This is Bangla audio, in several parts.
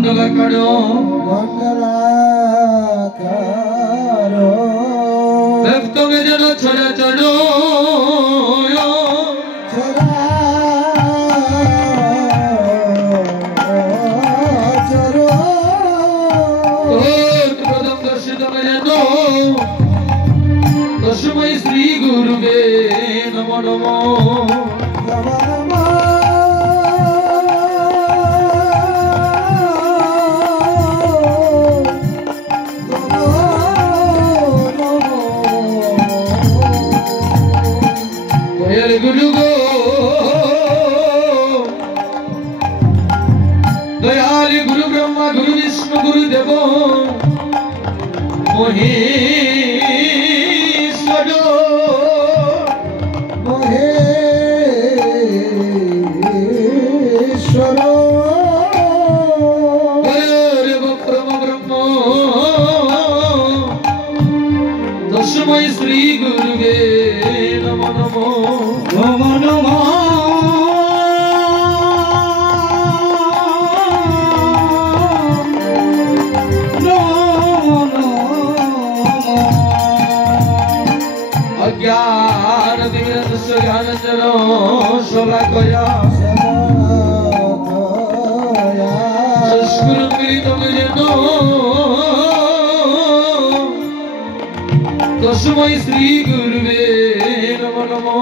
গন্ডলাকারো ব্যক্তমে যেন ছড়া চড়ো প্রথম দর্শিতমে যেন তস্मै শ্রী গুরুবে নমো নমো गुरु गो दयाल गुरु ब्रह्मा गुरु विष्णु गुरु देव महेश्वर ब्रह्म तस्मै श्री गुरुवे नमो नमो नमो नमो अज्ञान दिव्यस्य ज्ञानजनो शोलाकया संस्कृतं मिलितं येन तस्मै श्री गुरुवे नमो नमो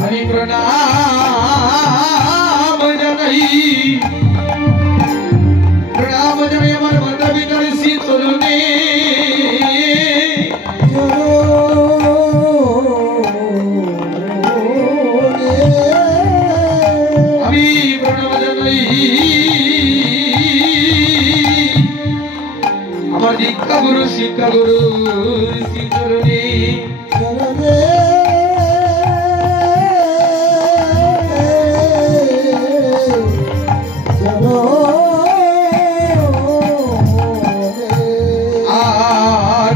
हरि प्रणाम जनाई हमारे माता पिता ऋषि चरणे আমি প্রণাম জানাই আমার দীক্ষা গুরু শিক্ষা গুরু ঋষি চরণে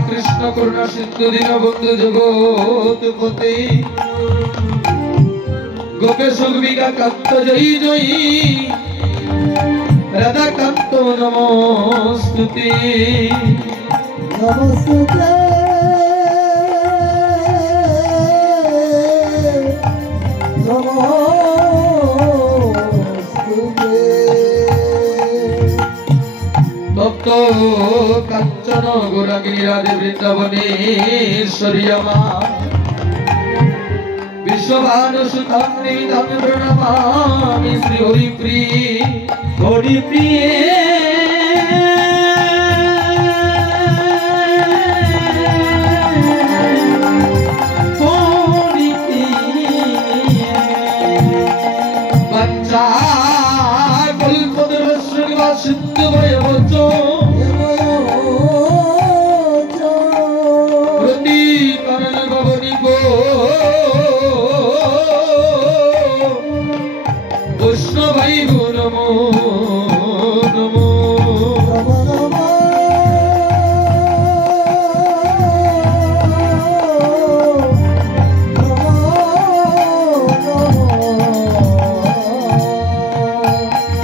কৃষ্ণ করুণা সিন্ধু দীনবন্ধু জগৎপতি গোপেশ গোপিকা কান্ত জয়ী জয়ী রাধা কান্ত নমস্তুতে নমস্তুতে নমস্তুতে তপ্ত কাঞ্চন গৌরাঙ্গী রাধে বৃন্দাবনেশ্বরী মা विश्वभानुसुतं निमितं प्रणमामि श्री हरिप्रिये वञ्चाकल्पतरुश्च सिन्धुभयवच भाई गो नमो नमो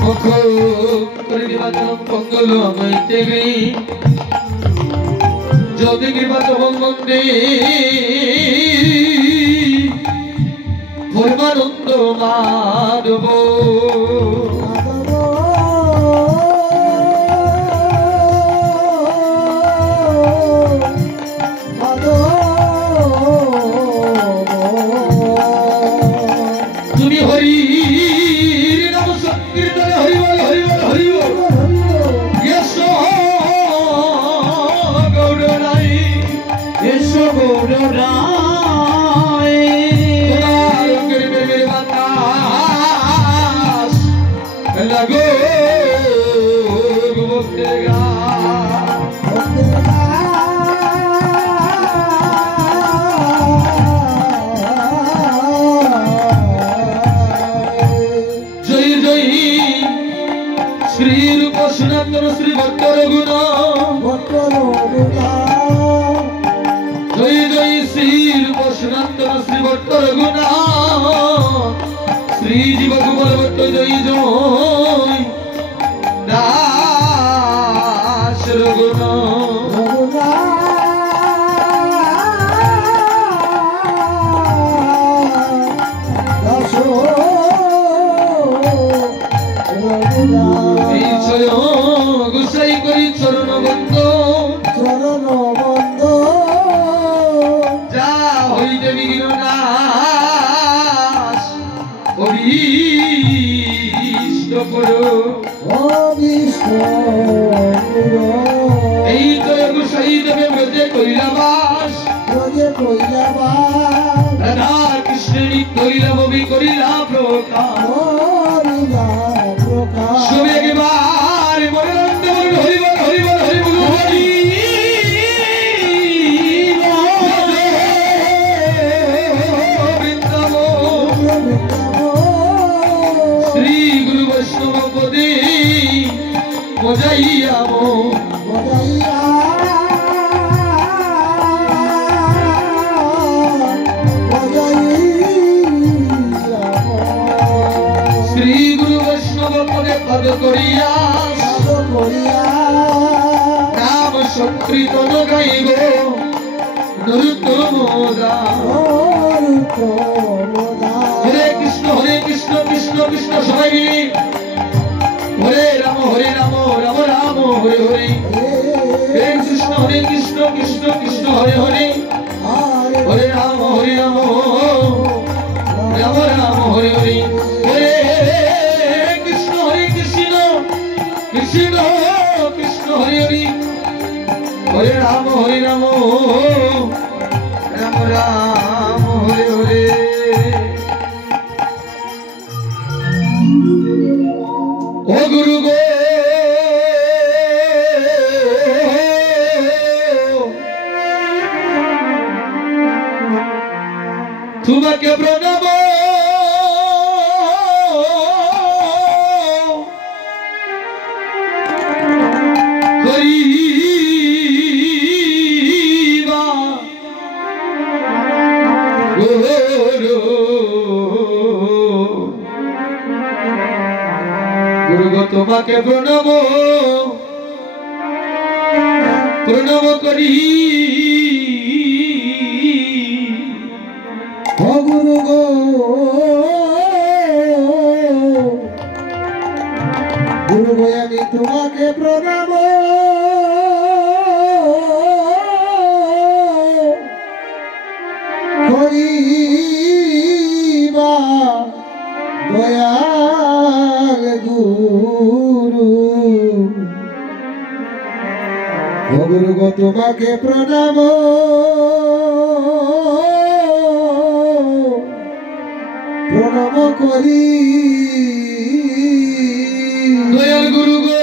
मंगल ज्योति कृपा बंदे धर्मानंद माधव गौर বসুনান্দন শ্রী ভট্ট রঘুনাথ জয় জয় শ্রী বসুনান্দন শ্রী ভট্ট রঘুনাথ শ্রী জীব গোপাল ভট্ট জয় জয় দাস রঘুনাথ গুসাই করি চরণ বন্ধ যা হইতে বিঘ্ন নাশ অভীষ্ট করো এই তো গুসাই দেবে ব্রজে কইলা বাস রাধা কৃষ্ণের কইলা ববি করিলা প্রকাশ শুনে একবার মনোনন্দ হরি বল হরি বল হরি বল হরি শ্রী গুরু বৈষ্ণব পদে বজাইয়াবো শ্রী গুরু বৈষ্ণব পদে পদ করিয়া নাম সংকীর্তন গাইব নরোত্তম হরে কৃষ্ণ কৃষ্ণ কৃষ্ণ সবাই মিলে হরে রাম রাম রাম হরে হরে হরে কৃষ্ণ কৃষ্ণ কৃষ্ণ হরে হরে হরে রাম রাম রাম হরে হরে হরে কৃষ্ণ কৃষ্ণ কৃষ্ণ হরে হরে হরে রাম রাম রাম হরে হরে ও গুরু গো তোমাকে প্রণাম করিবা গুরু গো তোমাকে প্রণাম করি ও গুরু গো আমি তোমাকে প্রণাম করিবা দয়াল গুরু ও গুরু গো তোমাকে প্রণাম করি দয়াল গুরু গো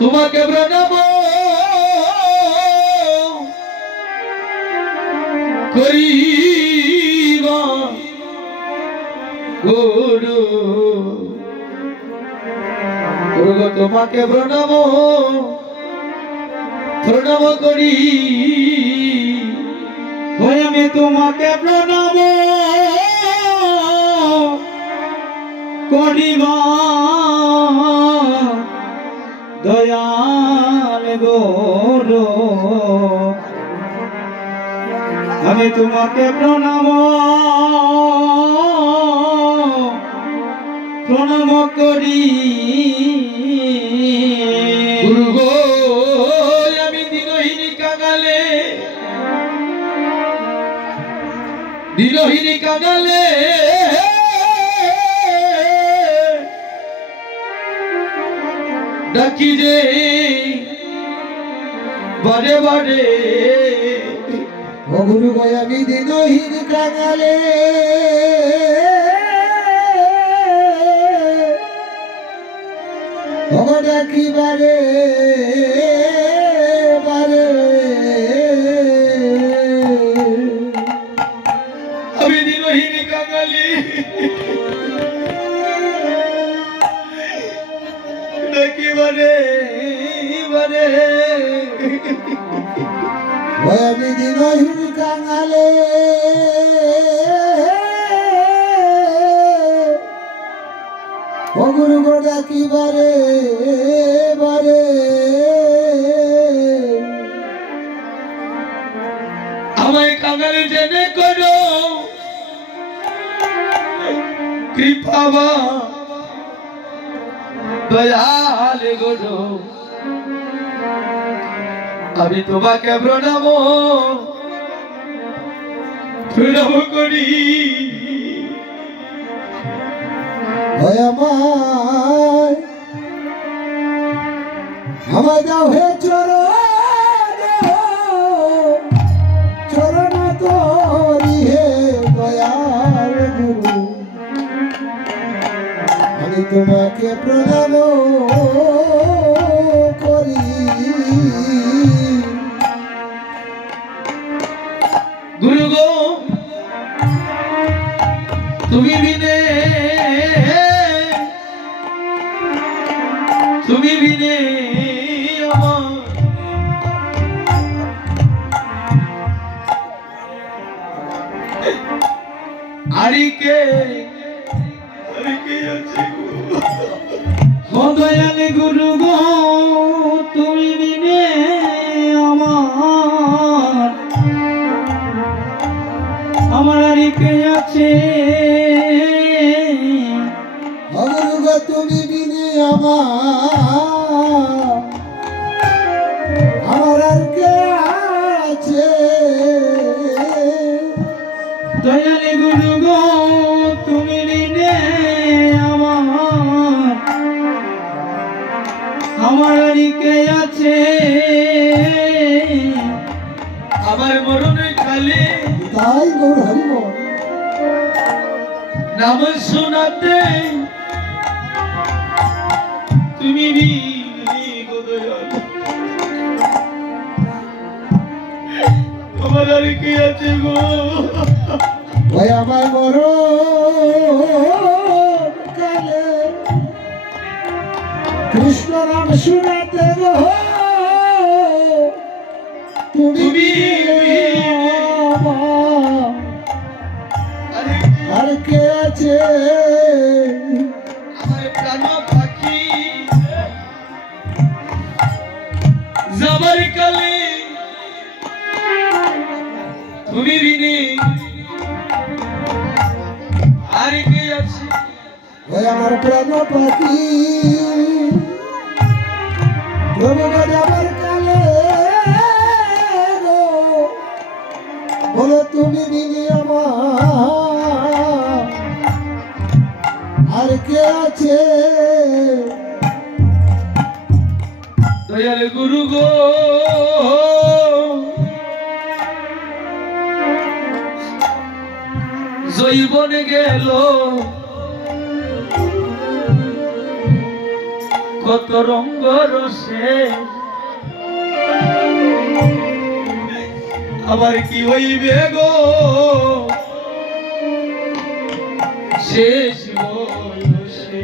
তোমাকে প্রণাম করিবা গুরু গুরু গো তোমাকে প্রণাম করি আমি তোমাকে প্রণাম করিবা দয়াল গুরু আমি তোমাকে প্রণাম করি গুরু গো আমি দিনহীনী কাঙালে ডাকি যে বারে বারে ও গুরু গো আমি দিনহীন কাঙালে ডাকি বারে বারে আমি দিনহীন কাঙালি নাকি মানে আমি দিনহীন কাঙালে ও গুরু গো ডাকিবারে বারে আমায় কাঙাল জেনে করো কৃপা দয়াল গো আমি তোমাকে প্রণাম করি আমায় দাও হে চরণ তোরি হে দয়াল গুরু আমি তোমাকে প্রণাম করি গুরু গো তুমি বিনে আরিকে দয়াল গুরু গো তুমি বিনে আমার আরিকে আছে গুরু গো তুমি বিনে আমার আর কে আছে দয়াল গুরু গো তুমি বিনে আমার আর কে আছে আমার মরণে খালি তাই গৌর হরিব নাম শোনাতে তুমি আমার আর কি আছে গো ভাই আমার বড় কালে কৃষ্ণ নাম শুনাতে গো তুমি আর কে আছে আমার প্রাণ পাখি যাবার কালে তুমি বিনে আর কে আছে ভাই আমার প্রাণ পাখি প্রভু যাবার কালে বলো তুমি বিনি আর কে আছে দয়াল গুরু গো জৈবনে গেল কত রঙ্গ রসে আবার কি হইবে গো শেষ বয়সে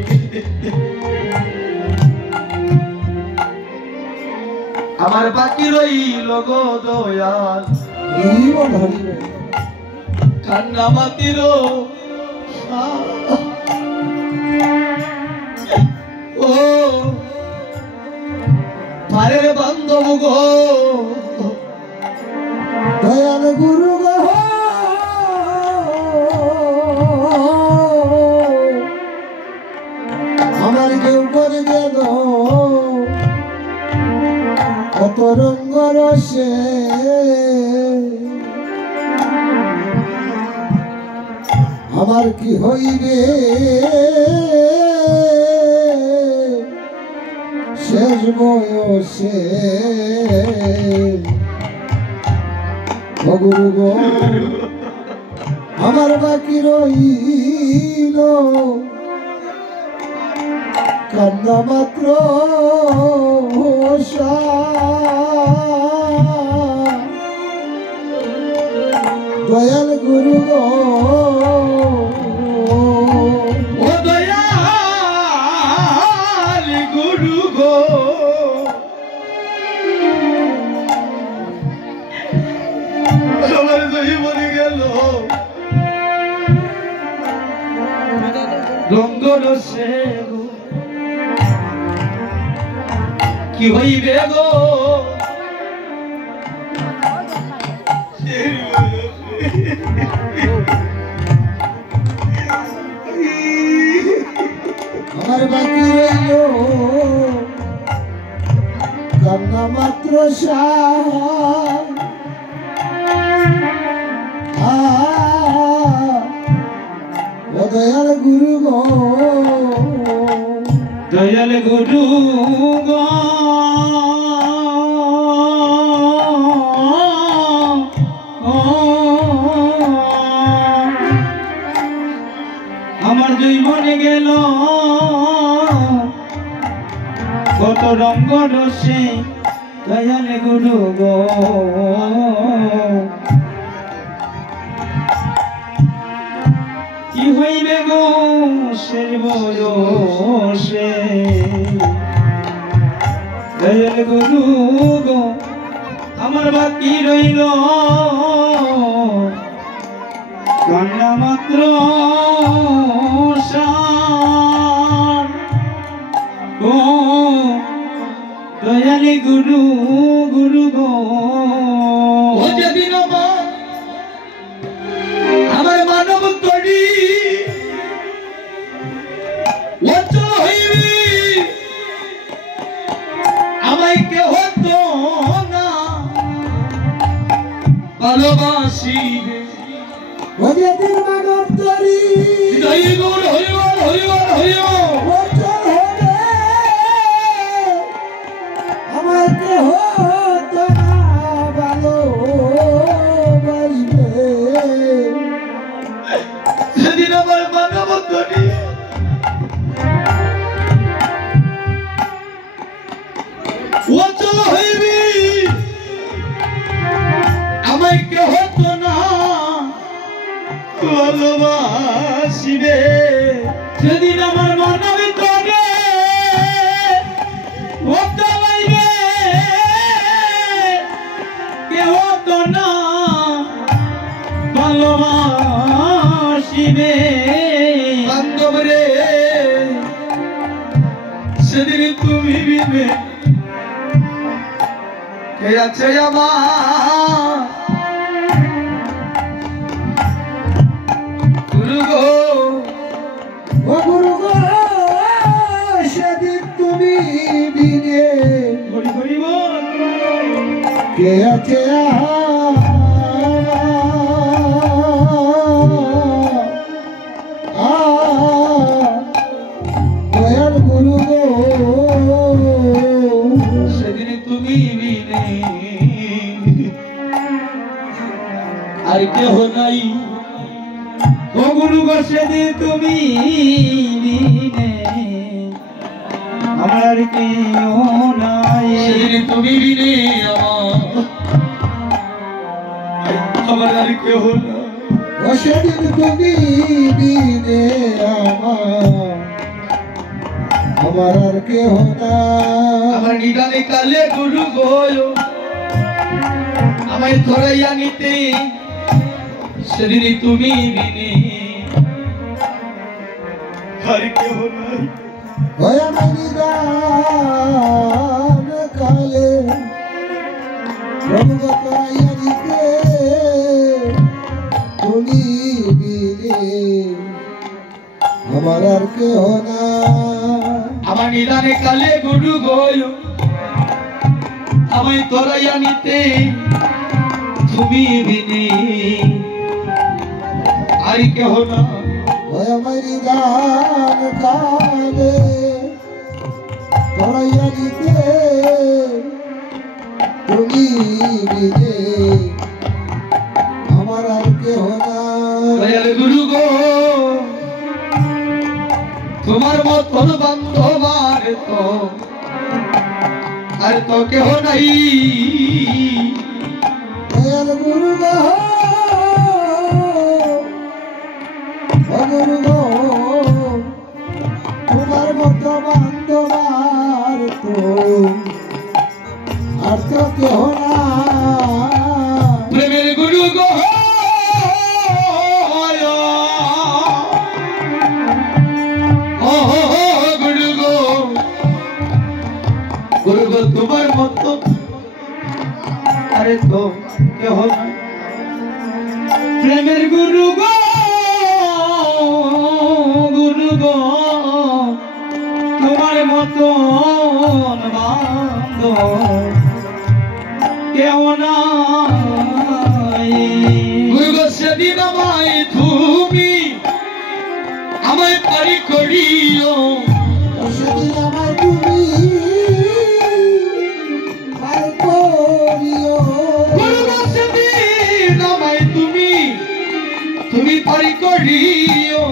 আমার বাকি রইল গো দয়াল কান্না মাতির ও পারের বান্ধব গো দয়াল গুরু গো আমার কেউ গেল কত রঙ্গ রসে আমার কি হইবে শেষ বয়সে গুরু গো আমার বাকি রইল কান্না মাত্র দয়াল গুরু গো রঙ্গ রসে গো কি হইবে গো আমার বাকি রইল কান্না মাত্র ও দয়াল গুরু গো দয়াল গুরু গো আমার জীবনে গেল কত রঙ্গ রসে দয়াল গুরু গো কি হইবে গো সে বয়সে দয়াল গুরু গো আমার বাকি রইল কান্না মাত্র ও দয়াল গুরু গুরু গো ও যেদিন আমার মানব তরি অচল হইবি আমায় কেহ তো না ভালোবাসিবে ও যেদিন মানব তরি জয় গৌর হরিবল হরিবল হরিবল অচল হবে আমার কেহ তো না ভালোবাসবে সেদিন আমার মানব তরি অচল হইবি আমায় কেহ তো না ভালোবাসিবে সেদিন আমার মানব তরে অচল হইবে কেহ তো না ভালোবাসিবে বান্ধব রে সেদিন তুমি বিনে কে আছে আমার গুরু গো ও গুরু গো সেদিন তুমি বিনে হরি হরি বল কে আছে দয়াল গুরু গো সেদিন তুমি বিনে আর কেহ নাই ও গুরু গো সেদিন তুমি বিনে আমার আর কেহ নাই সেদিন তুমি বিনে আমার আর কেহ নাই ও সেদিন তুমি বিনে আমার আর কেহ না আমার নিদানে কালে গুরু গোয় আমায় ধরাইয়া নিতে সেদিন তুমি বিনে আর কেহ নাই ওই আমার নিদান কালে প্রভু করাইয়া দিতে তুমি বিনে আমার আর কেহ না আমার নিদানে কালে গুরু গোয় আমায় ধরাইয়া নিতে তুমি বিনে আর কেহ না ওই আমার নিদান কালে করাইয়া দিতে তুমি বিনে আমার আর কেহ না দয়াল গুরু গো তোমার মতন বান্ধব আর তো কেহ নাই দয়াল গুরু গো ও গুরু গো তোমার মতো বান্ধব আর তো কেহ না প্রেমের গুরু গো আরে তো কেহ নাই প্রেমের গুরু গো তোমার মতন বান্ধব কেউ নাই গুরু গো সেদিন আমায় তুমি আমায় পারি করিও সেদিন আমায় তুমি পার করিও গুরু গো সেদিন আমায় তুমি পারি করিও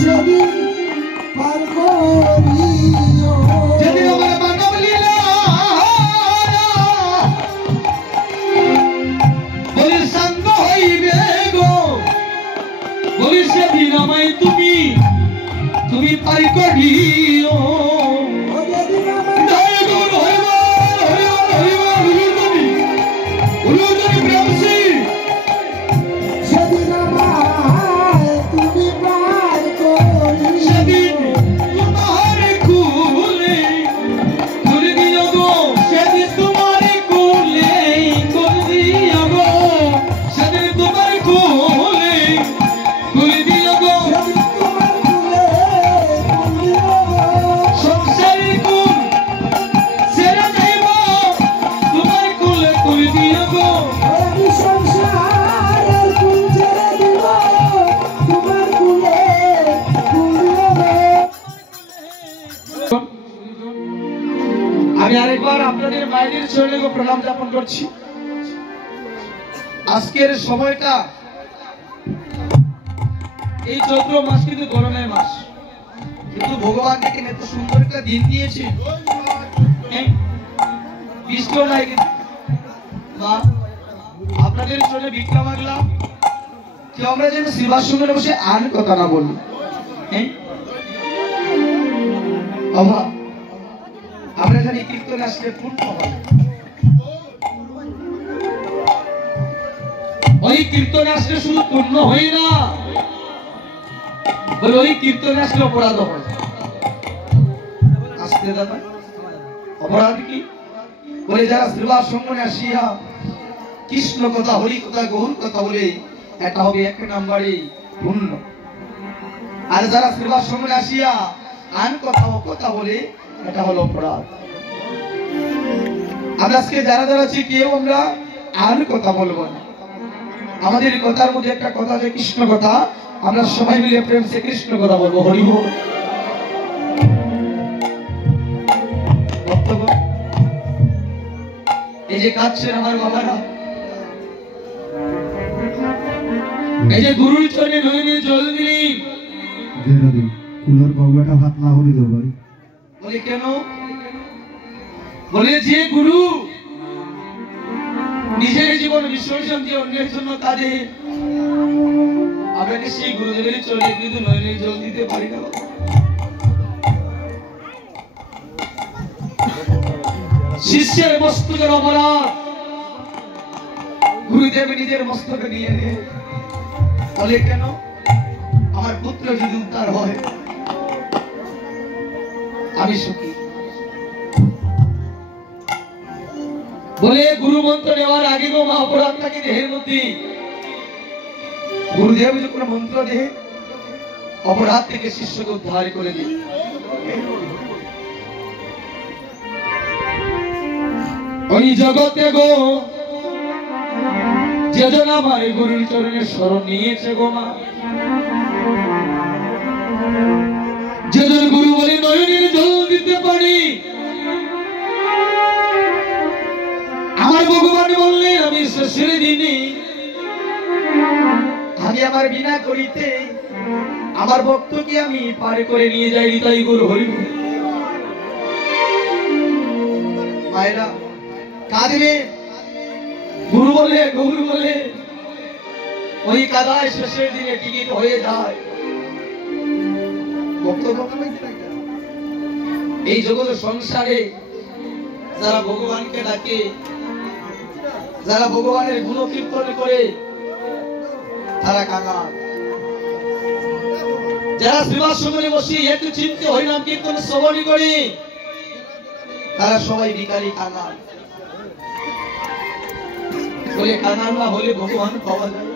সেদিন পার করিও যেদিন আমার মানব লীলা বলি সাঙ্গ হইবে গো বলি সেদিন আমায় তুমি পারি করিও যেদিন আমায় জয় গুরু হরিব হরিব হরিব গুরুজনি প্রেমসি সেদিন আমায় তুমি পার করিও সেদিন তোমার কুলে কুল দিও গো সেদিন তোমার কুলে কুল দিও গো সেদিন তোমার কুলে কুল দিও গো সেদিন তোমার কুলে কুলিও সংসারের কুল সেরা যাইব তোমার কুলে কুল দিও গো আমি সংসারের কুল ছেড়ে দিব তোমার কুলে কুলিও আমি আরেকবার আপনাদের মায়েদের চরণে প্রণাম জ্ঞাপন করছি। আজকের সময়টা এই চৈত্র মাস কিন্তু গরমের মাস, কিন্তু ভগবান দেখেন এত সুন্দর একটা দিন দিয়েছে, বৃষ্টিও নাই কিন্তু। মা আপনাদের চরণে ভিক্ষা মাগলাম যে আমরা যেন শিবাসনে বসে আর কথা না বলি। অভাব আমরা জানি কীর্তন আসলে পূর্ণ হয়, ওই কীর্তন আসলে শুধু পূর্ণ হয় না, বলে ওই কীর্তন আসলে অপরাধ হয়। আসতে দাদা অপরাধ কি বলে যারা শ্রীবাস সঙ্গনে আসিয়া কৃষ্ণ কথা হরি কথা গৌর কথা বলে এটা হবে এক নম্বরে পূর্ণ, আর যারা শ্রীবাস সঙ্গনে আসিয়া আন কথা ও কথা বলে এটা হলো অপরাধ। আমরা আজকে যারা যারা আছি কেউ আমরা আর কথা বলবো না, আমাদের কথার মধ্যে একটা কথা আছে কৃষ্ণ কথা, আমরা সবাই মিলে প্রেম সে কৃষ্ণ কথা বলবো। হরি বল। ভক্তগণ, এই যে কাঁদছেন আমার বাবারা, এই যে গুরুর চরণে নয়নে জল দিলি, কুলোর বাবুটা ভাত না হলি দো ভাই বলে কেন? বলে যে গুরু নিজের জীবন বিসর্জন দিয়ে অন্যের জন্য কাঁদে, আমরা কি সেই গুরুদেবের চলে কিন্তু নয়নে জল দিতে পারি না? শিষ্যের মস্তকের অপরাধ গুরুদেব নিজের মস্তকে নিয়ে নেয়, বলে কেন? আমার পুত্র যদি উদ্ধার হয় আমি সুখী। বলে গুরু মন্ত্র নেওয়ার আগে গো মহাপুরাণ থাকে দেহের মধ্যে, গুরুদেব যখন মন্ত্র দেহে অপরাধ থেকে শিষ্যকে উদ্ধার করে দিই। ওই জগতে গো যেজন আমার গুরুর চরণে শরণ নিয়েছে গো মা, যেজন গুরু বলে নয়নের জল দিতে পারি, আমার ভগবান বললেন আমি শেষের দিনে আমি আমার বিনা করিতে আমার ভক্তকে আমি পার করে নিয়ে যাই তাই গুরু হরি। মায়েরা কাঁদবে, গুরু বলে ওই কাদায় শেষের দিনে টিকিট হয়ে যায়। এই জগৎ সংসারে যারা ভগবানকে ডাকে, যারা ভগবানের গুণ কীর্তন করে তারা কাঙাল, যারা শ্রীবাসমনে বসে একটু চিন্তে হরিনাম কীর্তন শ্রবণ করে তারা সবাই ভিখারি কাঙাল। বলে কাঙাল না হলে ভগবান পাওয়া যায়?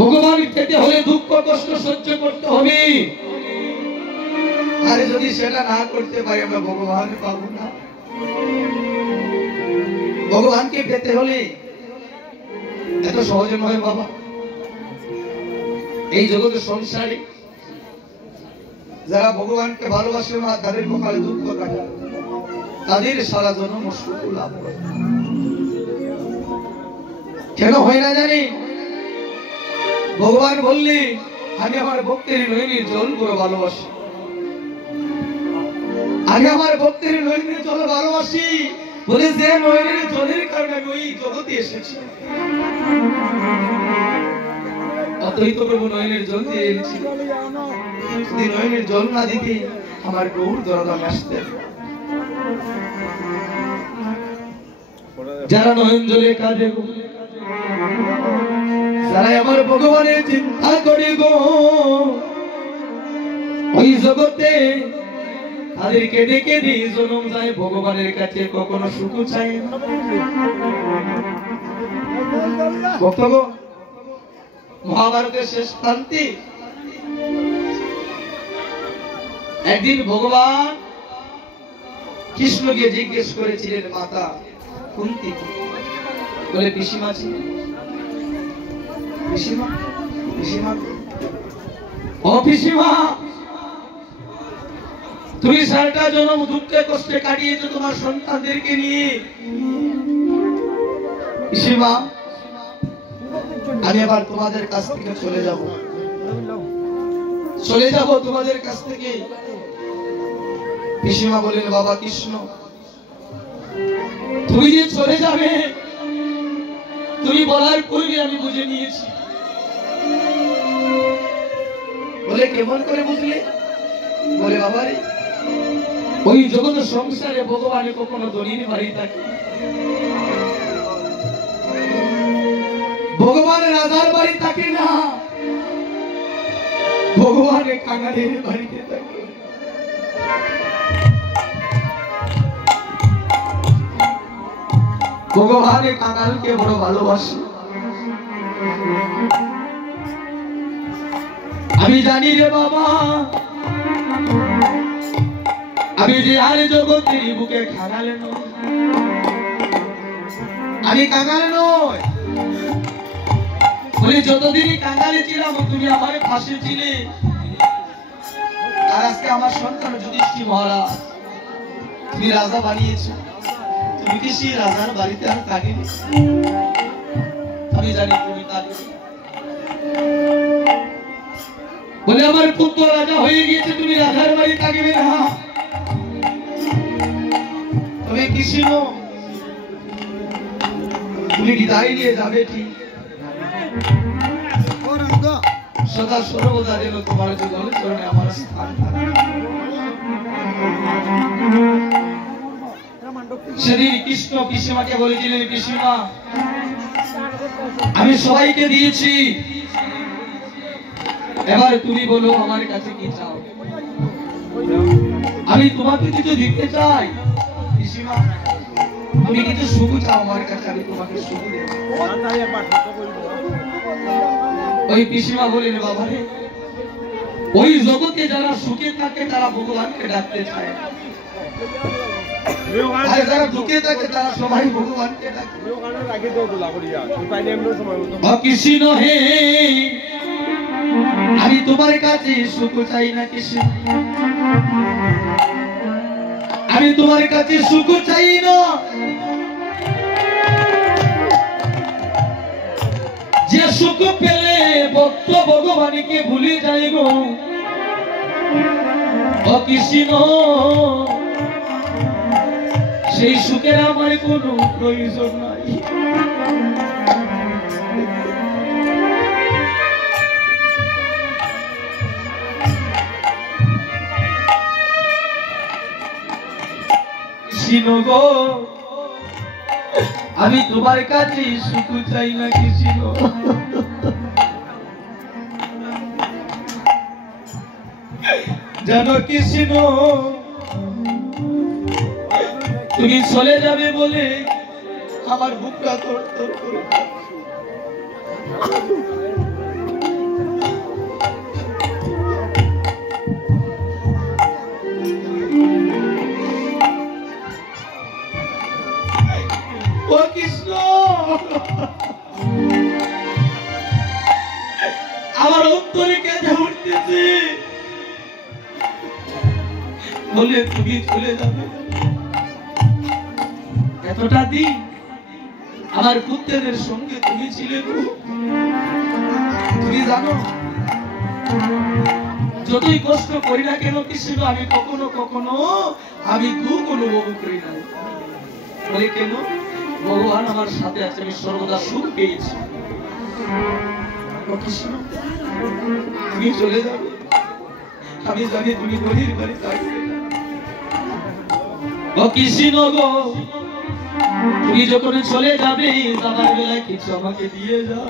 ভগবান পেতে হলে দুঃখ কষ্ট সহ্য করতে হবে। আরে যদি সেটা না করতে পারি আমরা ভগবান পাবো না। ভগবানকে পেতে হলে এত সহজ নয় বাবা। এই জগতের সংসারে যারা ভগবানকে ভালোবাসে না, তাদের কপালে দুঃখ কাটে, তাদের সারা জন্ম সুখ লাভ করে। কেন হয় না জানি? ভগবান বললে আমি আমার ভক্তের নয়নের জল করে ভালোবাসি, আমি আমার ভক্তের নয়নের জল ভালোবাসি বলে যে নয়নের জলের কারণে আমি ওই জগতে এসেছি। অতই তো প্রভু নয়নের জল দিয়ে এনেছি। যদি নয়নের জল না দিতে আমার গৌর দরদাম আসতে। যারা নয়ন জলে কাঁদে গো, যারা আমার ভগবানের চিন্তা করে গো, ওই জগতে তাদের কেঁদে কেঁদে জনম যায়, ভগবানের কাছে কখনো সুখ চায় না। ভক্তগণ, মহাভারতের শেষ প্রান্তে একদিন ভগবান কৃষ্ণকে জিজ্ঞেস করেছিলেন মাতা কুন্তি, বলে পিসিমা ছিলেন, পিসিমা পিসিমা ও পিসিমা, তুমি সারাটা জন্ম দুঃখে কষ্টে কাটিয়েছো তোমার সন্তানদেরকে নিয়ে। পিসিমা, আমি আবার তোমাদের কাছ থেকে চলে যাব তোমাদের কাছ থেকে। পিসিমা বলেন, বাবা কৃষ্ণ, তুমি যে চলে যাবে তুমি বলার পূর্বে আমি বুঝে নিয়েছি। বলে কেমন করে বুঝলে? বলে বাবা রে, ওই জগৎ সংসারে ভগবানে কখনো ধনীর বাড়ি থাকে, ভগবান রাজার বাড়ি থাকে না, ভগবানের কাঙালের বাড়িতে থাকে। ভগবানের কাঙালকে বড় ভালোবাসে। আমি জানি রে বাবা, আমি যে আর জগতের বুকে কাঙাল নই, আমি কাঙাল নই। বলে যতদিনই কাঙালে ছিলাম তুমি আমার পাশে ছিলে, আর আজকে আমার সন্তান যুধিষ্ঠির মহারাজ তুমি রাজা বানিয়েছো, তুমি কি সেই রাজার বাড়িতে আর থাকিনি? আমি জানি তুমি থাকিনি। বলে আমার পুত্র রাজা হয়ে গিয়েছে, তুমি রাজার বাড়ি থাকবে না। তুমি কৃষ্ণ, তুমি বিদায় নিয়ে যাবে ঠিক, সদা সর্বদা যেন তোমার যুগলের চরণে আমার স্থান থাকে। সেদিন কৃষ্ণ পিসিমাকে বলেছিলেন, পিসিমা আমি সবাইকে দিয়েছি, এবার তুমি বলো আমার কাছে কি চাও? আমি তোমাকে কিছু দিতে চাই। পিসিমা তুমি কিছু সুখ চাও আমার কাছে, আমি তোমাকে সুখ দেব। ওই পিসিমা বলেন, বাবা রে, ওই জগতে যারা সুখে থাকে তারা ভগবানকে ডাকতে চায়, আর যারা দুঃখে থাকে তারা সবাই ভগবানকে ডাকে। কৃষ্ণ হে, আমি তোমার কাছে সুখ চাই না কৃষ্ণ, আমি তোমার কাছে সুখ চাই না। যে সুখ পেলে ভক্ত ভগবানকে ভুলে যায় গো, ও কৃষ্ণ সেই সুখের আমার কোনো প্রয়োজন নাই। কৃষ্ণ গো, আমি তোমার কাছে সুখ চাই না কৃষ্ণ। জানো কৃষ্ণ, তুমি চলে যাবে বলে আমার বুকটা তোর তোর করে ও কৃষ্ণ, আমার অন্তরে কেঁদে উঠতেছে, বলে তুমি চলে যাবে। এতটা দিন আমার পুত্রদের সঙ্গে তুমি ছিলে গো। তুমি জানো যতই কষ্ট করি না কেন কৃষ্ণ, আমি কখনো কখনো আমি দুঃখ অনুভব করি না। বলে কেন? ভগবান আমার সাথে আছে, আমি সর্বদা সুখ পেয়েছি। ও কৃষ্ণ, তুমি চলে যাবে, আমি জানি তুমি গরিব বাড়ি থাকবে। ও কৃষ্ণ গো, তুমি যখন চলে যাবে, যাবার বেলায় কিছু আমাকে দিয়ে যাও।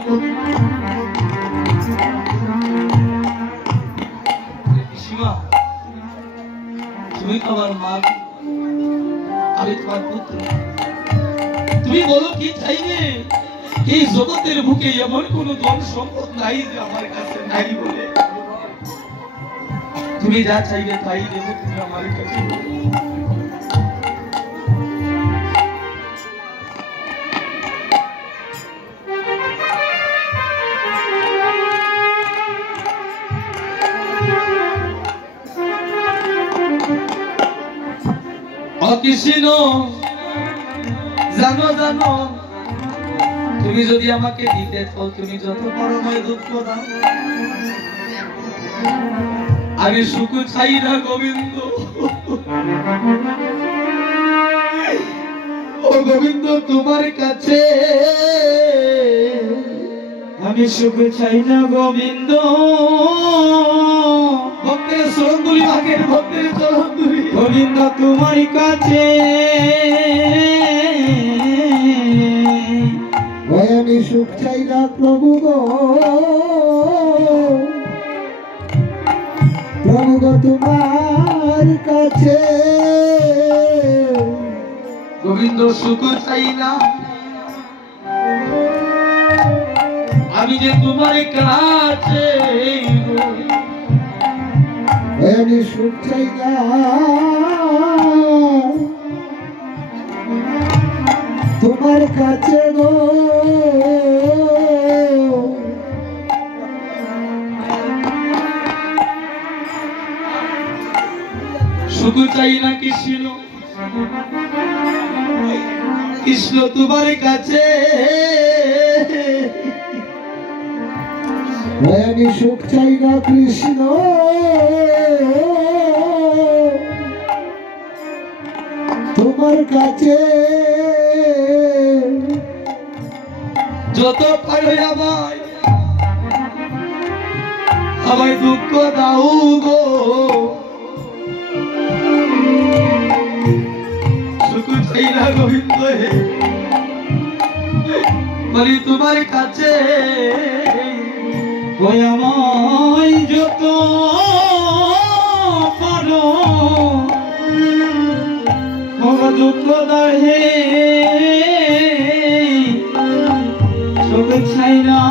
পিসিমা, তুমি তো আমার মা, আমি তোমার পুত্র, তুমি বলো কি চাইবে? এই জগতের বুকে এমন কোন ধন সম্পদ নাই যে আমার কাছে নাই বলে। তুমি যা চাইবে তাই দেবো, তুমি আমার কাছে বলো। কৃষ্ণ, জানো জানো, তুমি যদি আমাকে দিতে চাও, তুমি যত পরময় দুঃখ দাও, আমি সুখ চাই না গোবিন্দ। ও গোবিন্দ, তোমার কাছে আমি সুখ চাই না গোবিন্দ। ভক্তের চরণধুলি, ভাগের ভক্তের চরণধুলি গোবিন্দ তোমার কাছে আমি সুখ চাই না প্রভু গো। প্রভু গো তোমার কাছে গোবিন্দ সুখ চাই না, আমি যে তোমার কাছে আমি সুখ চাই না তোমার কাছে গো। সুখ চাই না কৃষ্ণ, কৃষ্ণ তোমার কাছে আমি সুখ চাই না কৃষ্ণ। তোমার কাছে যত পারে আমায় আমায় দুঃখ দাও গো। সুখ চাই না গোবিন্দ হে, বলি তোমার কাছে ওই আমায় যত পারো দুঃখ দাহে সুখ চাই না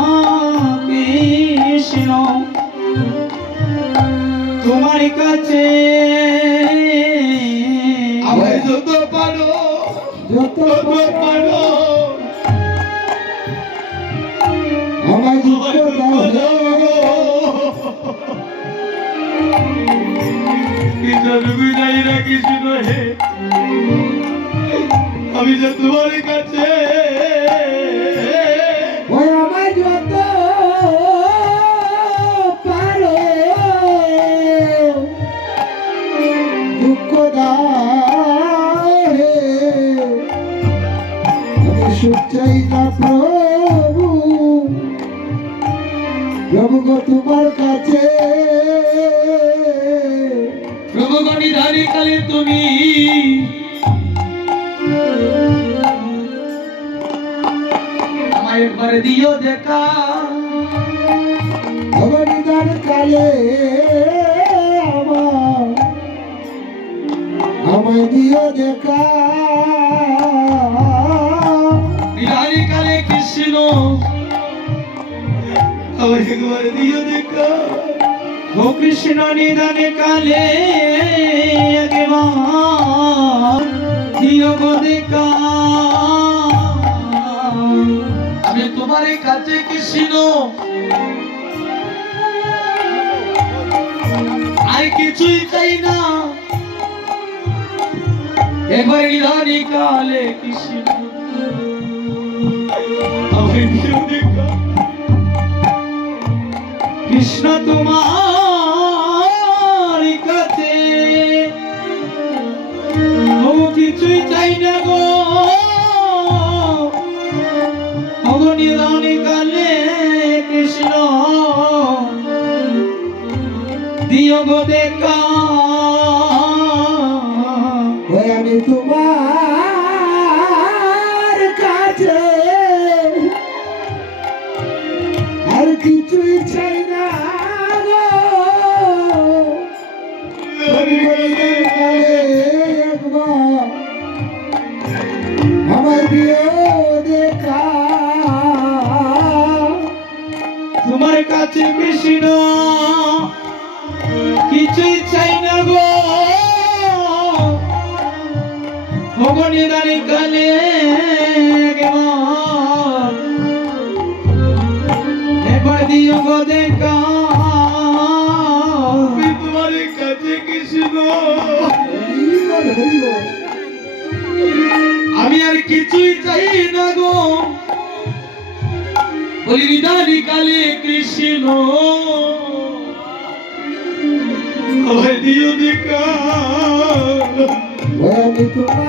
কৃষ্ণ তোমার কাছে। আমায় যত পারো যত পারো আমায় দুঃখ দাহে কৃষ্ণ হে, আমি যে তোমার কাছে ওই আমায় যত পারো দুঃখ দাহে আমি সুখ চাই না প্রভু। প্রভু গো তোমার কাছে প্রভু গণিধারী কালে তুমি আমায় একবার দিও দেখা। অবনিদান কালে আমায় দিও দেখা। আমার একবার দিও দেখা। ও কৃষ্ণ নিদানে কালে একবার দিও গো দেখা। আমি তোমার কাছে কৃষ্ণ আর কিছুই চাই না, একবার নিদানে কালে কৃষ্ণ আমার দিও দেখা। কৃষ্ণ তোমার কাছে ও কিছুই চাই না গো, অগনিদানে কালে কৃষ্ণ দিও গো দেখা। আমি তোমার কাছে আর কিছুই চাই না গো, একবার আমার দিও দেখা। তোমার কাছে কৃষ্ণ কিছুই চাই না গো, অগনিদানে কালে একবার দিও গো দেখা। তোমার কাছে কৃষ্ণ আমি আর কিছুই চাই না গো, বলি নিদানে কালে কৃষ্ণ আমার দিও দেখা। আমি তোমার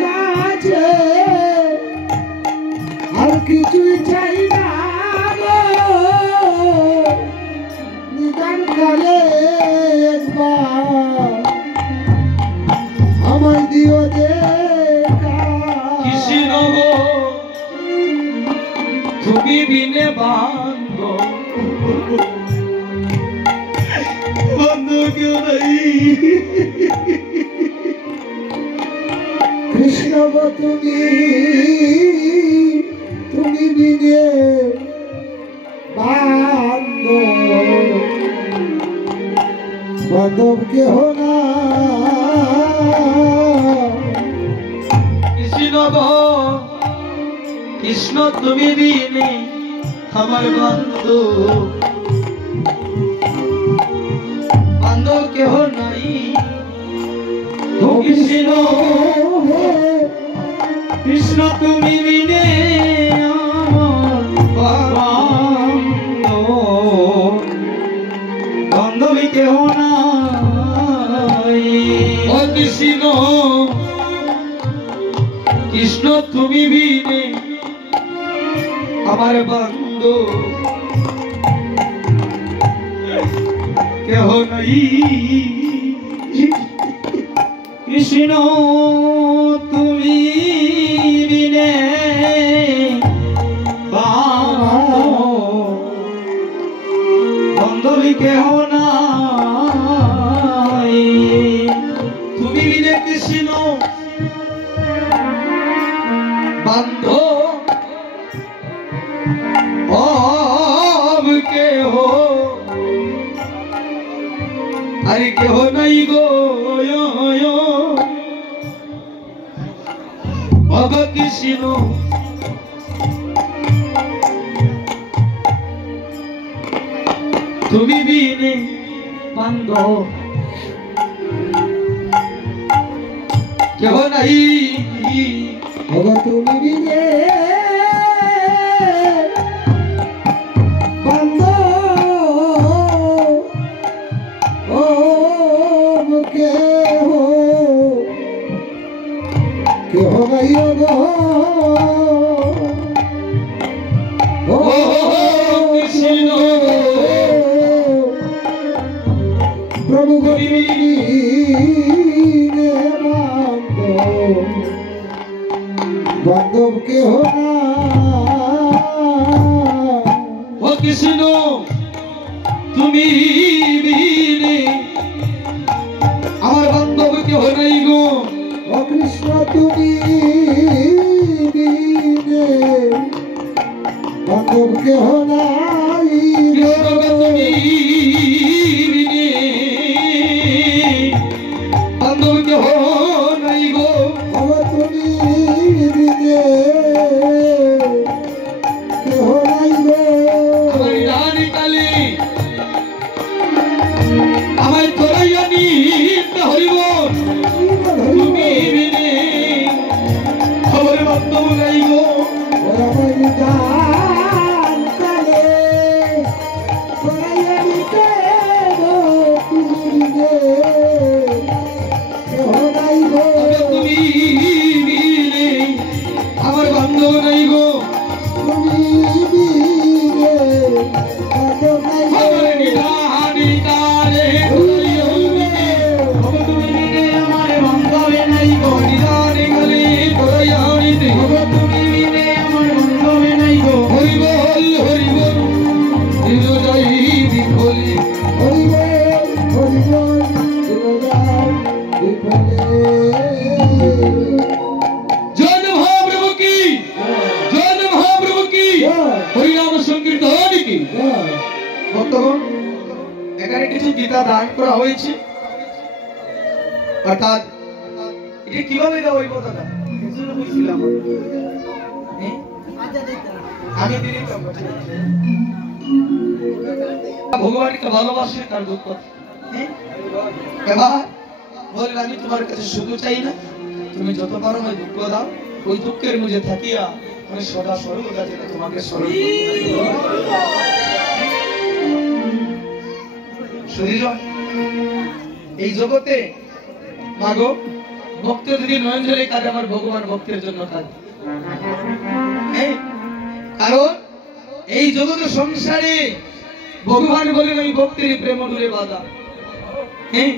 কাছে আর কিছুই চাই না গো, নিদান কালে একবার আমার দিও দেখা। কৃষ্ণ গো তুমি বিনে বান্ধব কেউ নাই। কৃষ্ণ গো তুমি বিনে বান্ধব কেহ না। কৃষ্ণ গো কৃষ্ণ তুমি বিনে আমার বান্ধব কেহ নাই। ও কৃষ্ণ কৃষ্ণ তুমি বিনে বান্ধবী কেহ নাই। ও কৃষ্ণ কৃষ্ণ তুমি বিনে আমার বান্ধব কেহ নাই। কৃষ্ণ তুমি বিনে বান্ধবী কেহ নাই। তুমি বিনে কৃষ্ণ বান্ধব কেহ আর কেহ নাই গো। ভগ কৃষ্ণ তুমি বিনে বান্ধব কেহ নাই। তুমি বিনে কেহ নাই গো। ও কৃষ্ণ প্রভু বান্ধব কেহ না। ও কৃষ্ণ তুমি বিনে আমার বান্ধব কেহ নাই গো। ও কৃষ্ণ তুমি বিনে বান্ধব কেহ নাই কৃষ্ণ গো তুমি বিনে বান্ধব কেহ নাই গো আমার তুমি বিনে কেহ নাই গো আমার রানী কালী আমায় তোরাইয়া নিতে হইব তুমি বিনে আমার বান্ধব নাই গো আমার গান কালে তোরাইয়া নিতে গো তুমি বিনে কেহ নাই গো তুমি বিনে আমার বান্ধব নাই গো তুমি বিনে বান্ধব নাই গো আমার নিধানি কালে তোরাইয়া নিতে তুমি বিনে আমার বান্ধব নাই গো নিধানি কালে তোরাইয়া নিতে তুমি বিনে আমার বান্ধব নাই গো হরি বল দিল যাই বিফলে হরিবল হরিবল দেবদার বিফলে জয় মহাপ্রভু কি জয় মহাপ্রভু কি হরিনাম সংকীর্তন কি ভক্তগণ এখানে কিছু গীতা দান করা হয়েছে অর্থাৎ এটা কিভাবে দেওয়া হইব দাদা কিছুটা বুঝছিলাম হ্যাঁ? আমি দিলি ভগবানকে ভালোবাসে তার দুঃখ হ্যাঁ? এবার বললেন আমি তোমার কাছে সুখ চাই না তুমি যত পারো আমায় দুঃখ দাও ওই দুঃখের মধ্যে থাকিয়া আমি সদা সর্বদা যেন তোমাকে স্মরণ করি। শুনিজন এই জগতে মাগো ভক্ত যদি নয়ন জলে কাঁদে আমার ভগবান ভক্তের জন্য কাঁদে হ্যাঁ? কারণ এই জগতের সংসারে ভগবান বলেন আমি ভক্তের প্রেম ডুলে বাঁধা হ্যাঁ?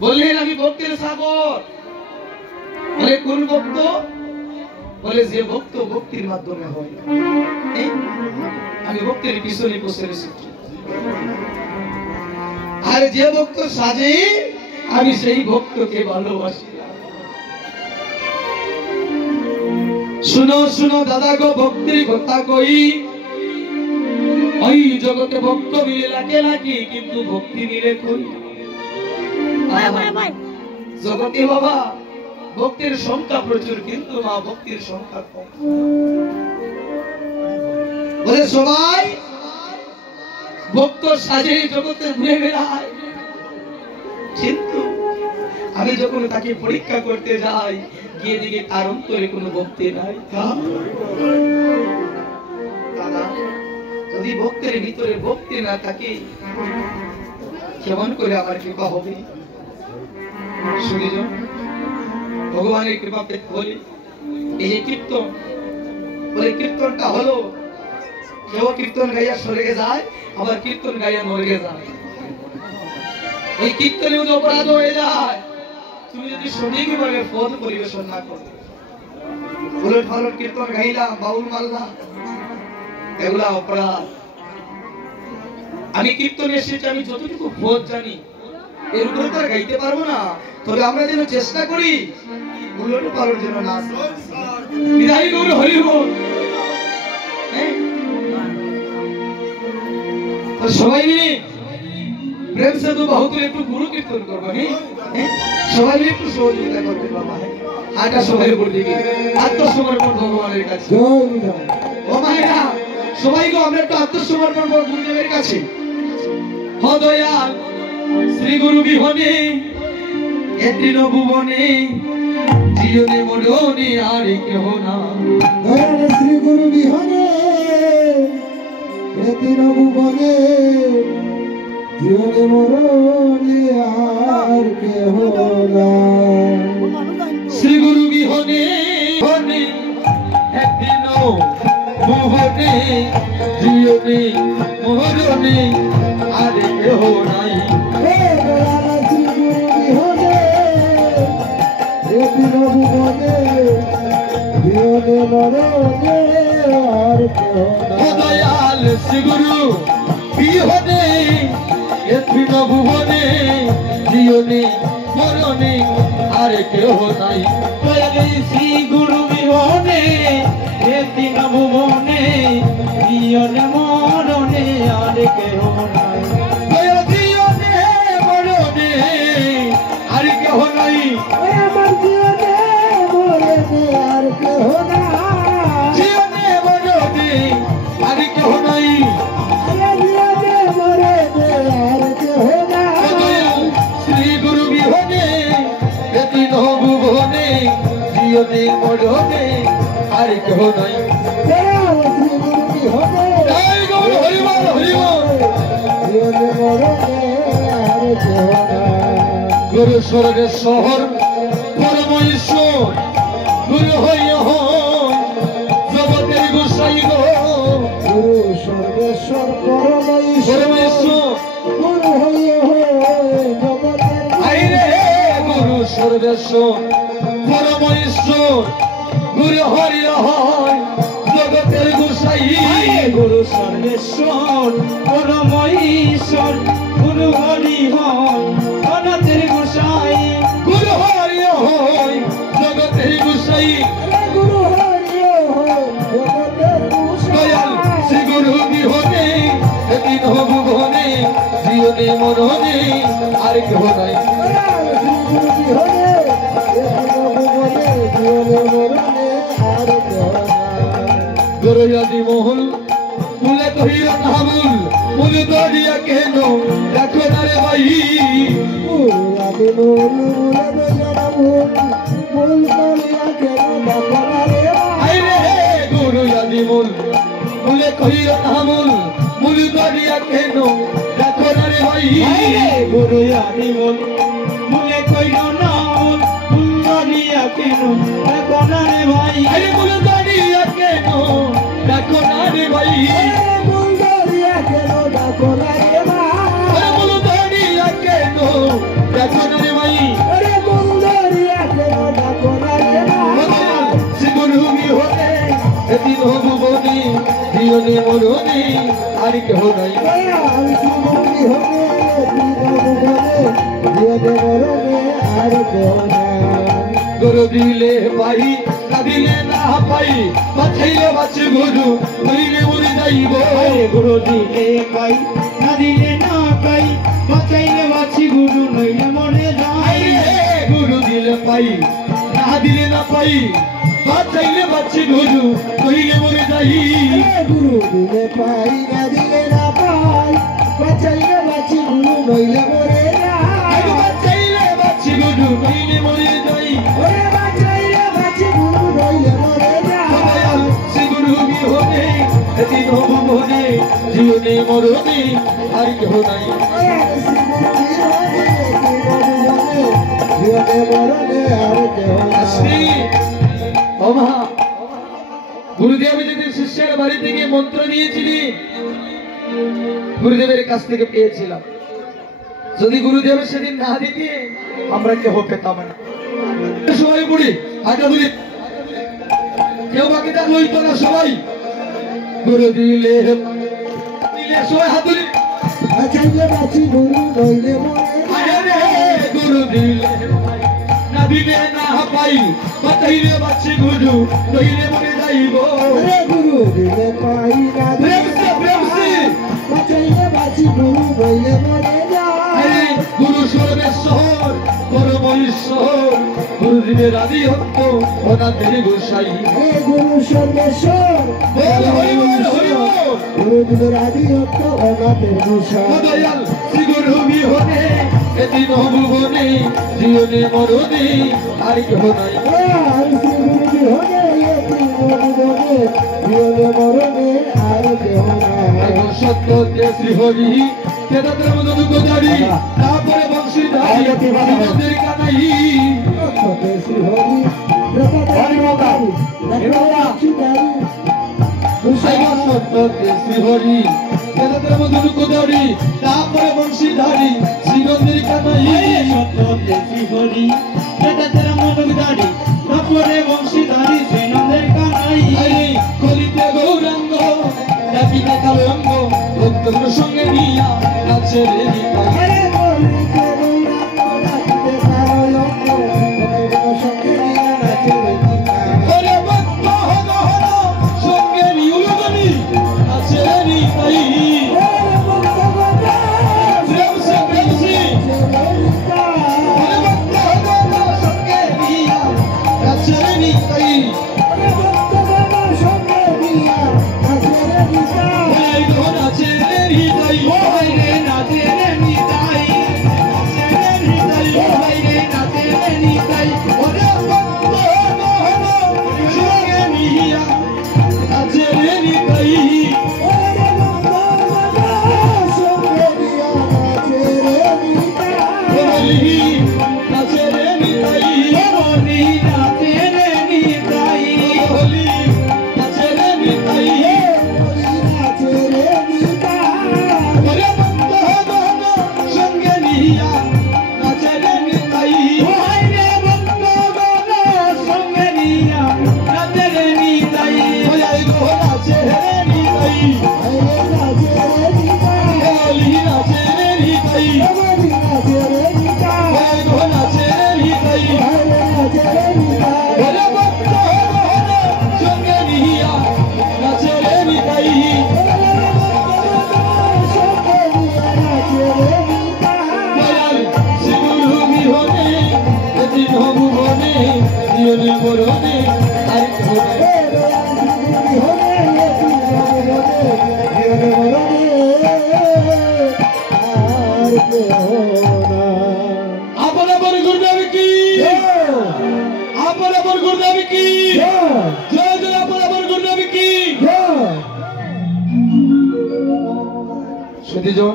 বললেন আমি ভক্তের সাগর বলে কোন ভক্ত বলে যে ভক্ত ভক্তির মাধ্যমে হয় হ্যাঁ? আমি ভক্তের পিছনে বসে রয়েছি আর যে ভক্ত সাজে আমি সেই ভক্তকে ভালোবাসি শুনো শুনো দাদা গো ভক্তির কথা কই ওই জগতে ভক্ত মিলে লাগে লাগে কিন্তু ভক্তি মিলে কই জগতে বাবা ভক্তির সংখ্যা প্রচুর কিন্তু মা ভক্তির সংখ্যা কম বলে সবাই ভক্ত সাজে জগতে ঘুরে বেড়ায় কিন্তু আমি যখন তাকে পরীক্ষা করতে যাই গিয়ে দিকে তার অন্তরে কোনো ভক্তি নাই দাদা যদি ভক্তের ভিতরে ভক্তি না থাকে কেমন করে আমার কৃপা হবে শুনিল ভগবানের কৃপা পেতে বলি এই যে কীর্তন বলে কীর্তনটা হলো কেউ কীর্তন গাইয়া স্বর্গে যায় আবার কীর্তন গাইয়া নরকে যায় ওই কীর্তনে অপরাধ হয়ে যায় তুমি যদি সঠিকভাবে পদ পরিবেশন না করো উলট পালট কীর্তন গাইলাম বাউল মারলাম এগুলা অপরাধ আমি কীর্তনে এসেছি আমি যতটুকু পদ জানি এর উপরে তো আর গাইতে পারবো না তবে আমরা যেন চেষ্টা করি উলট পালট যেন না বিদায় গৌর হরি বল তো সবাই মিলে প্রেম से तो बहुत একটু গুরু কীর্তন করব হ্যাঁ সবাই মিলে একটু সহযোগিতা করবে বাবা হ্যাঁ আটা সবাই উপর দিকে আত্মসমর্পণ ভগবানের কাছে জয় বিধান ও মায়েরা সবাই গো আমরা একটু আত্মসমর্পণ করব গুরুদেবের কাছে হ দয়াল শ্রী গুরু বিহনে এদিন ভুবনে জীবনে মরণে আর কেহ না দয়াল শ্রী গুরু বিহনে এদিন ভুবনে জীবনে মরণে আর কেহ না শ্রী গুরু বিহনে বনে একদিন ভুবনে জীবনে মরণে আর কেহ নাই হে দয়াল শ্রী গুরু বিহনে এদিন ভুবনে জীবনে মরণে আর কেহ ও না দয়াল শ্রী গুরু বিহনে একদিন ভুবনে জীবনে মরণে আর কেহ নাই দয়াল শ্রী গুরু বিহনে একদিন জীবনে মরণে আর কেহ নাই জীবনে মরণে আর কেহ নাই আমার জীবনে মরণে আর কেহ নাই জীবনে মরণে আর কেহ নাই জীবনে মরণে আর কেহ নাই শ্রী গুরু বিহনে এদিন ভুবনে জীবনে মরণে আর কেহ নাই শ্রী গুরু বিহনে জয় গৌর হরিবল হরিবল জীবনে মরণে আর কেহ নাই গুরু স্বর্গেশ্বর পরম ঈশ্বর গুরু হইয়া জগতের গোসাই গো গুরু সর্বেশ্বর পরম পরম ঈশ্বর ঈশ্বর গুরু হইয়ে জগতের আইরে গুরু সর্বেশ্বর পরম ঈশ্বর গুরু হরিয়া জগতের গোসাই গুরু সর্বেশ্বর পরম ঈশ্বর গুরু হরি হয় অনাথের গোসাই গুরু হরিয়া জগতের গোসাই গুরু হরি জগতের দয়াল শ্রী গুরু বিহনে এদিন ভুবনে জীবনে মরণে আর কেহ নাই গুরু বিহনে ভুবনে জীবনে মরণে আর কেহ নাই গুরু আদি মহল মুলে কহিল নামুল মুলে দরিয়া কেন দেখো না রে ভাই গুরু আদি মূল মূল করিয়া কেন বাপরা রে আইরে গুরু আদি মূল মুলে কহিল নামুল মুলে দরিয়া কেন দেখো না রে ভাই গুরু আদি মূলে কইল না মূল করিয়া কেন দেখো না রে ভাই আইরে মুলে দরিয়া কেন দেখো না রে ভাই মূল করিয়া কেন দেখো না রে ভাই আরে মুলে দরিয়া কেন দেখো না রে ভাই আরে মূল করিয়া কেন দেখো না রে ভাই শ্রী গুরু বিহনে এদিন ভুবনে জীবনে মরণে আর কেহ নাই গুরু দিলে পাই না দিলে না পাই বাছাইলে বাছে গুরু হইলে মরে যাইব গুরু দিলে পাই না দিলে না পাই বাঁচাইলে বাঁচি গুরু নইলে মরে যাই গুরু দিলে পাই না দিলে না পাই বাছাইলে বাছে গুরু হইলে মরে যাই গুরু দিলে পাই না দিলে না পাই বাঁচাইলে বাঁচি গুরু নইলে মরে যাই বাছাইলে বাছে গুরু হইলে মরে যাই ওরে বাঁচাইলে বাঁচি গুরু নইলে মরে যাই শ্রী গুরু বিহনে এদিন ভুবনে জীবনে মরণে আর কেহ নাই শ্রী ওমা গুরুদেব যেদিন শিষ্যের বাড়ি থেকে মন্ত্র নিয়েছিলি গুরুদেবের কাছ থেকে পেয়েছিলাম যদি গুরুদেব সেদিন না দিতে আমরা কেহ পেতাম না সবাই পড়ি হাতে ধরি কেউ বাকি তার লইত না সবাই গুরু দিলে দিলে সবাই হাত ধরি বাঁচাইলে বাঁচি গুরু নইলে মরে আরে গুরু দিলে না দিলে না পাই বাতাইলে বাচ্চি গুরু নইলে মরে যাইব রে গুরু দিলে পাই না প্রেমসে প্রেমসে বাঁচাইলে বাঁচি গুরু নইলে মরে আরে যায় গুরু সর্বেশ্বর পরম ঈশ্বর গুরু দিনের আদি হত্য অনাথের গোসাই হে গুরু সর্বেশ্বর বল হরি বল হরি বল গুরু দিনের আদি হত্য অনাথের গোসাই দয়াল শ্রী গুরু বিহনে এদিন ভুবনে জীবনে মরণে আর কেহ নাই আর শ্রী গুরু বিহনে এতি মরণে জীবনে মরণে আর কেহ নাই সত্য শ্রী হরি কেদারের মতো গোদারি তারপরে বংশীধারী বিনোদের কানাই সত্যে শ্রী হরি হরি মাতা সত্য শ্রী হরি কেদারের মতো গোদারি তারপরে বংশীধারী শ্রীনন্দের কানাই সত্যে শ্রী হরি কেদারের মতো গোদারি তারপরে বংশীধারী শ্রীনন্দের কানাই কলিতে গৌরাঙ্গ ডাকিতে কালঙ্গ ভক্তর সঙ্গে নিয়া নাচে রে নিতাই আরে বলিতে গৌরাঙ্গ নাচিতে কারলঙ্গ ভক্তগণ সঙ্গে নিয়া নাচে রে নিতাই। ওরে ভক্ত হন হন সঙ্গে নিউলগনি নাচে রে বলি নাচে রে নিতাই গো নাচে রে নিতাই বলে ভক্ত মোহন সঙ্গে নিয়া নাচে রে নিতাই দয়াল সিঁদুর বিহনে দিন ভুবনে জীবনে মরণে আর আপন আপন গুরুদেব কি আপন আপন গুরুদেব কি জয় জয় আপন আপন গুরুদেব কি সুধীজন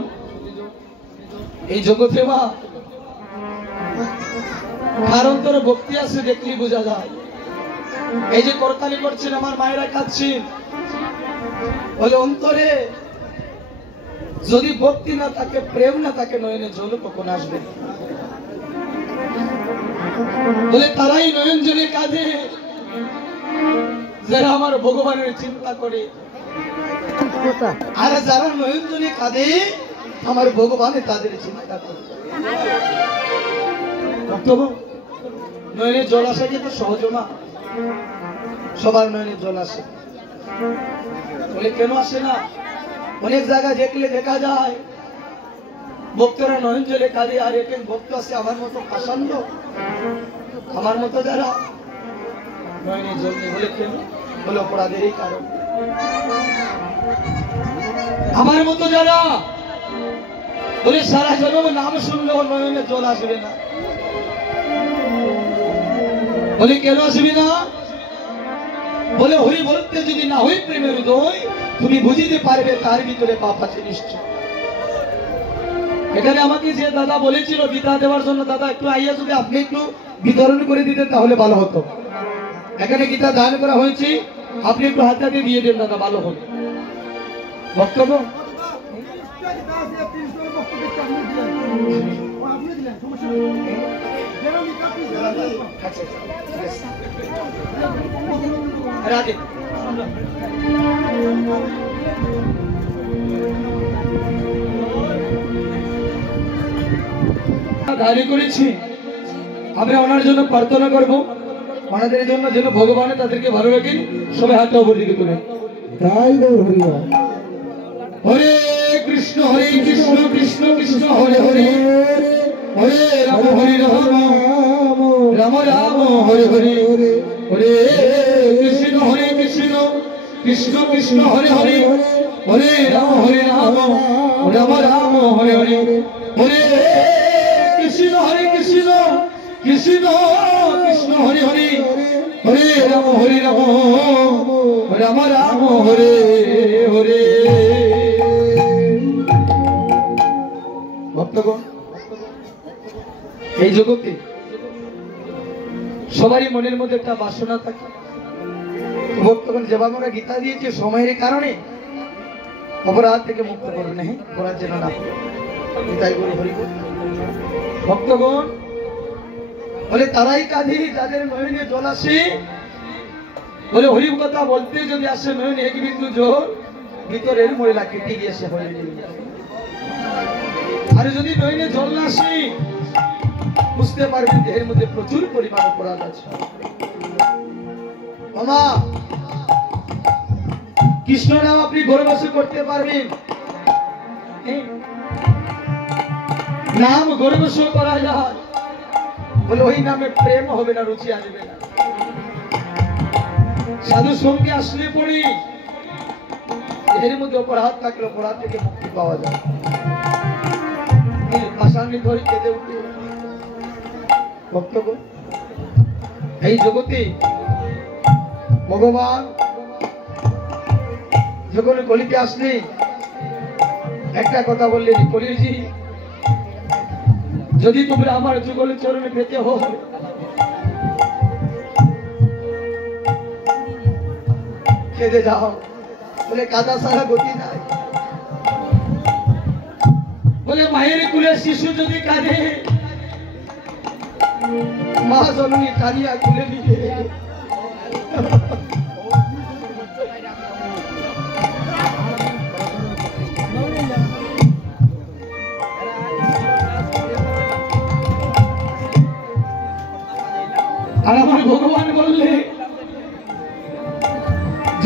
এই জগতে মা কারণ তোর ভক্তি আছে দেখলি বোঝা যায়। এই যে করতালি করছেন আমার মায়েরা কাঁদছেন বলে অন্তরে যদি ভক্তি না থাকে প্রেম না থাকে নয়নে জল কখন আসবে বলে তারাই নয়ন জলে কাঁদে যারা আমার ভগবানের চিন্তা করে আর যারা নয়ন জলে কাঁদে আমার ভগবানে তাদের চিন্তা করে। নয়নে জল আসা কিন্তু সহজ না, সবার নয়নে জল আসে বলে কেন আসে না? অনেক জায়গায় দেখলে দেখা যায় ভক্তরা নয়ন জলে কাঁদে আর এক ভক্ত আছে আমার মতো পাষাণ্ড, আমার মতো যারা নয়নে জল নেই। বলে কেন? বলে অপরাধেরই কারণ। আমার মতো যারা বলে সারা জন্ম নাম শুনলেও নয়নে জল আসবে না। বলে কেন আসবে না? বলে হরি বলতে যদি না হই প্রেমের উদয় তুমি বুঝিতে পারবে তার ভিতরে পাপ আছে নিশ্চয়। এখানে আমাকে যে দাদা বলেছিল গীতা দেওয়ার জন্য, দাদা একটু আইয়া যদি আপনি একটু বিতরণ করে দিতেন তাহলে ভালো হতো। এখানে গীতা দান করা হয়েছে, আপনি একটু হাত হাতে দিয়ে দেন দাদা, ভালো হবে। বক্তব্য রাধে দাঁড়িয়ে করেছি, আমরা ওনার জন্য প্রার্থনা করবো, ওনাদের জন্য যেন ভগবানে তাদেরকে ভালো রাখেন। সবাই হাতটা উপর দিকে তুলে হরে কৃষ্ণ কৃষ্ণ কৃষ্ণ হরে হরে হরে রাম রাম রাম হরে হরে হরে কৃষ্ণ কৃষ্ণ কৃষ্ণ হরে হরে হরে রাম রাম রাম হরে হরে হরে কৃষ্ণ কৃষ্ণ কৃষ্ণ হরে হরে হরে রাম রাম রাম হরে হরে। ভক্তগণ, এই জগতে সবারই মনের মধ্যে একটা বাসনা থাকে। ভক্তগণ, যেভাবে আমরা গীতা দিয়েছি সময়ের কারণে অপরাধ থেকে মুক্ত করবে না, অপরাধ যেন না গীতাই বলে হরি বল। ভক্তগণ বলে তারাই কাঁদি যাদের নয়নে জল আসে, বলে হরি কথা বলতে যদি আসে নয়নে এক বিন্দু জল ভিতরের মহিলা কেটে গিয়েছে হয়ে আর যদি নয়নে জল না আসে বুঝতে পারবেন দেহের মধ্যে প্রচুর পরিমাণ অপরাধ আছে। মামা কৃষ্ণ নাম আপনি ঘরে বসে করতে পারবেন, নাম ঘরে বসে করা যায়, বলে ওই নামে প্রেম হবে না, রুচি আসবে না। সাধু সঙ্গে আসলে পড়ি এর মধ্যে অপরাধ থাকলে অপরাধ থেকে মুক্তি পাওয়া যায়। এই জগতে ভগবান যখন কলিতে আসলে একটা কথা বললেন, কলিজি যদি তোমরা আমার যুগল চরণে পেতে হো কেঁদে যাও, বলে কাদা সারা গতি নাই। বলে মায়ের কুলে শিশু যদি কাঁদে মা জননী কাঁদিয়া কুলে নিবে।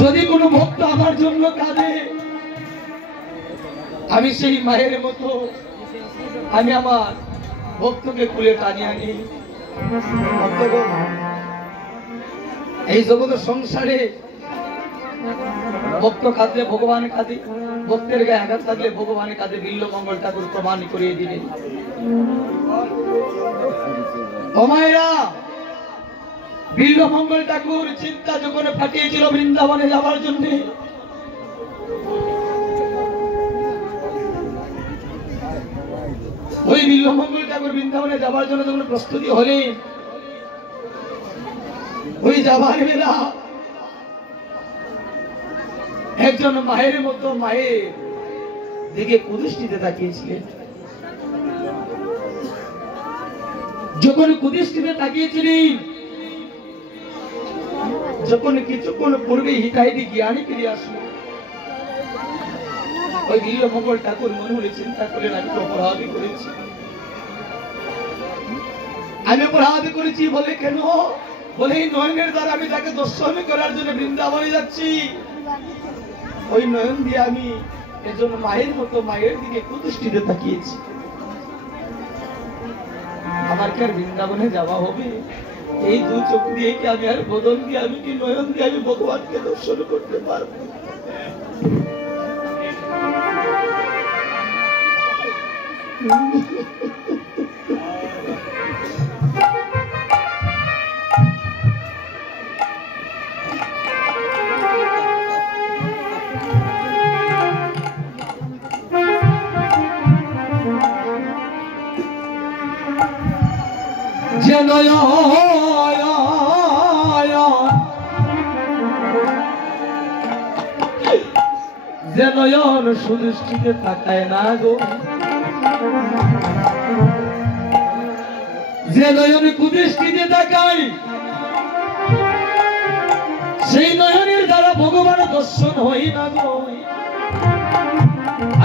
যদি কোনো ভক্ত আমার জন্য কাঁদে, আমি সেই মায়ের মতো আমি আমার ভক্তকে কুলে টানি আনি। এই জগৎ সংসারে ভক্ত কাঁদলে ভগবান কাঁদে, ভক্তের গায়ে আঘাত লাগলে ভগবান কাঁদে। বিল্বমঙ্গল ঠাকুর প্রমাণ করিয়ে দিলেন। ও মায়েরা, বিল্বমঙ্গল ঠাকুর চিন্তা যখন পাঠিয়েছিল বৃন্দাবনে যাওয়ার জন্য, ওই বিল্বমঙ্গল ঠাকুর বৃন্দাবনে যাওয়ার জন্য যখন প্রস্তুতি হলেন, ওই যাবার বেলা একজন মায়ের মতো মায়ের দিকে কুদৃষ্টিতে তাকিয়েছিলেন। যখন কুদৃষ্টিতে তাকিয়েছিলেন, যখন কিছুক্ষণ পূর্বে হিতাহিতি জ্ঞানী ফিরে আসলো, ওই বিল্বমঙ্গল ঠাকুর মনে মনে চিন্তা করেন, আমি তো অপরাধ করেছি। আমি অপরাধ করেছি বলে কেন? বলে এই নয়নের দ্বারা আমি তাকে দর্শন করার জন্য বৃন্দাবনে যাচ্ছি। ওই নয়ন দিয়ে আমি একজন মায়ের মতো মায়ের দিকে কুদৃষ্টিতে তাকিয়েছি। আমার কি আর বৃন্দাবনে যাওয়া হবে? এই দু চোখ দিয়ে কি আমি আর বদন দিয়ে আমি কি নয়ন দিয়ে আমি ভগবানকে দর্শন করতে পারবো? যে নয়ন সুদৃষ্টিতে তাকায় না গো, যে নয়ন কুদৃষ্টিতে তাকায়, সেই নয়নের দ্বারা ভগবান দর্শন হই না গো।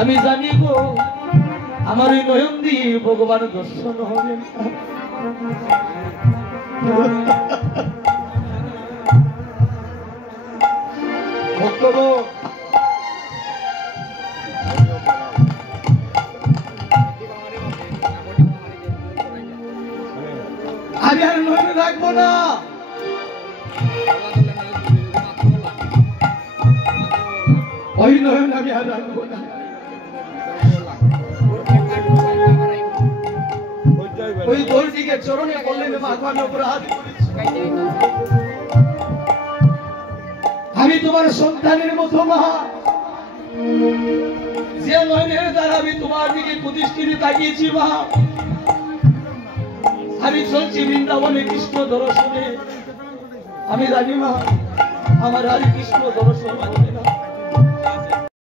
আমি জানি গো, আমার ওই নয়ন দিয়ে ভগবান দর্শন হবে না। ভক্তগণ, আমি আর নয়ন রাখবো না। ওই নয়ন আমি আর রাখবো না। ওই দর্জিকে চরণে বললেন, মা আমি অপরাধ করেছি, আমি তোমার সন্তানের মতো মা। যে নয়নের দ্বারা আমি তোমার দিকে কুদৃষ্টিতে তাকিয়েছি মা, আমি চলছি বৃন্দাবনে কৃষ্ণ দর্শনে। আমি জানি মা, আমার আর কৃষ্ণ দর্শন হবে না।